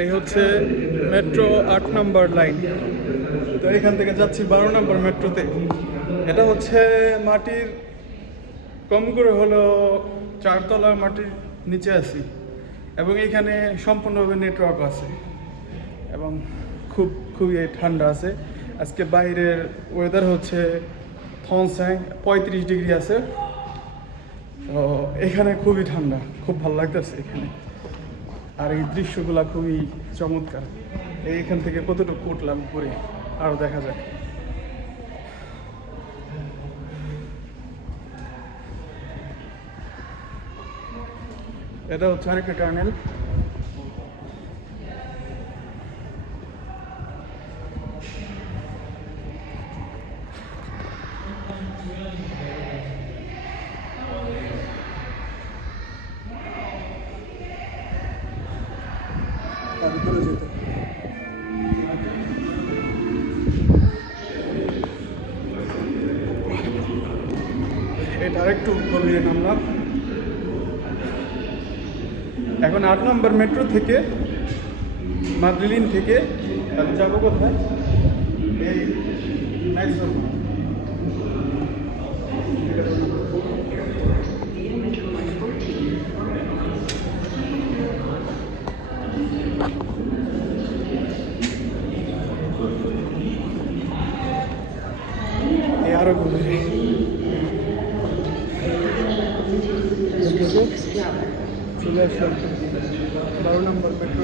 এই হচ্ছে মেট্রো 8 নম্বর লাইন। তো এখান থেকে যাচ্ছি 12 নম্বর মেট্রোতে। এটা হচ্ছে মাটির কম করে হলো 4 তলা মাটির নিচে আছি, এবং এখানে সম্পূর্ণভাবে নেটওয়ার্ক আছে এবং খুবই ঠান্ডা আছে। আজকে বাইরের ওয়েদার হচ্ছে থনস্যাং 35 ডিগ্রি আছে। তো এখানে খুবই ঠান্ডা, খুব ভালো লাগতেছে এখানে। আর এই দৃশ্যগুলো খুবই চমৎকার। এইখান থেকে কতটুকু উঠলাম ঘুরে আরও দেখা যাক। এটা হচ্ছে আরেকটা টার্নেল। ভিতরে যেতে এটা আরেকটু গভীরে নামলাম। এখন 8 নম্বর মেট্রো থেকে মাদ্রিলিন থেকে আমি যাবো কোথায়? এই আরো গভীরে চলে আসলাম 12 নম্বর মেট্রো।